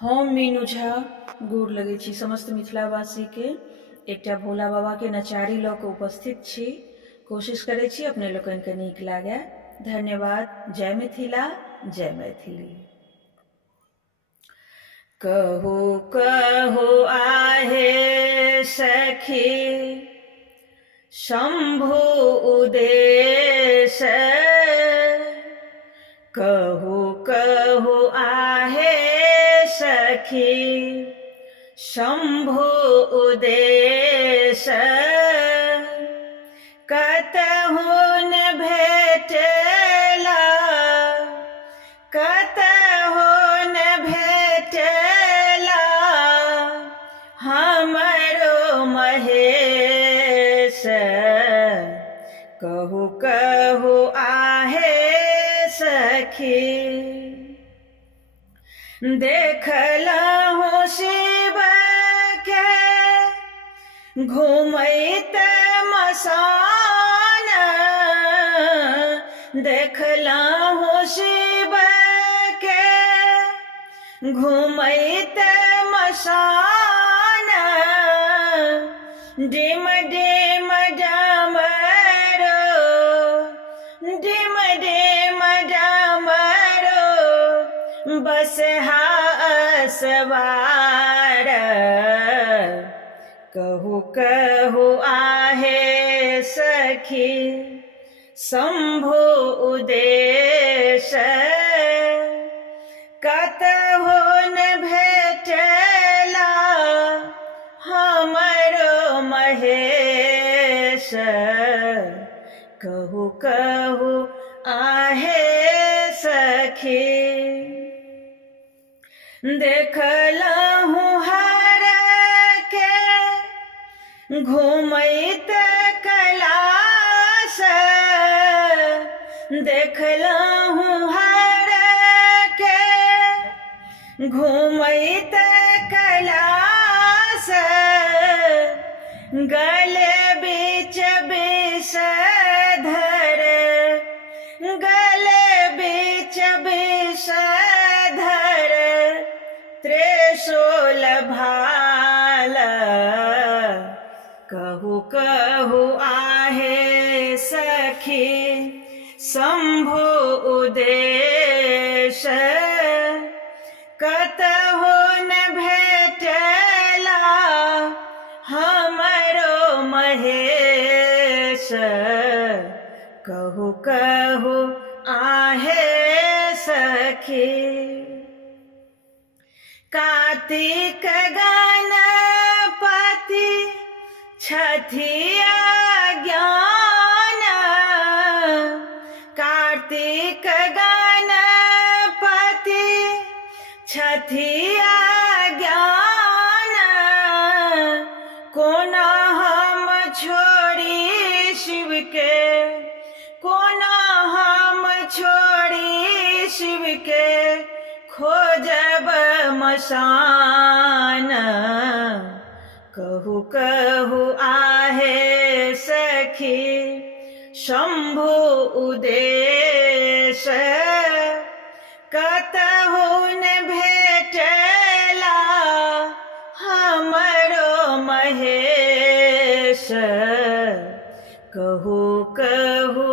हम मीनू झा गोर लगै छी समस्त मिथिलावासी के। एकटा भोला बाबा के नचारी लऽ कऽ उपस्थित छी। कोशिश करै छी अपने लोकनि के नीक लागय। धन्यवाद। जय मिथिला, जय मैथिली। कहू कहू आहे सखी शंभु उदेश, कहू कहू आहे सखी शंभु उदेश, कतहु न भेटला कतहु न भेटला हमरो महेश, कहू कहू आहे सखी। देखलहुँ शिव के घूमैत मसान, देखलहुँ शिव के घूमैत मसान, डिम डिम डमरो डिम डिम डमरो बसहा सवार, कहू कहू आहे सखी शंभु उदेश, कतहु न भेटला हमरो महेश, कहू कहू आहे सखी। देखलहुँ हर के घूमैत कैलाश, देखलहुँ हर के घूमैत कैलाश, गले बीच विषधर गले बीच विषधर त्रिशूल भाल, कहू कहू आहे सखी शंभु उदेश, कतहु न भेटला हमरो महेश, कहू कहू आहे सखी। कार्तिक गणपति छथि अज्ञान, कार्तिक गणपति छथि अज्ञान, कोना हम छोड़ी शिव के कोना हम छोड़ी शिव के खोजब मसान, कहू कहू आहे सखी शंभु उदेश, कतहु न भेटला हमरो महेश, कहू कहू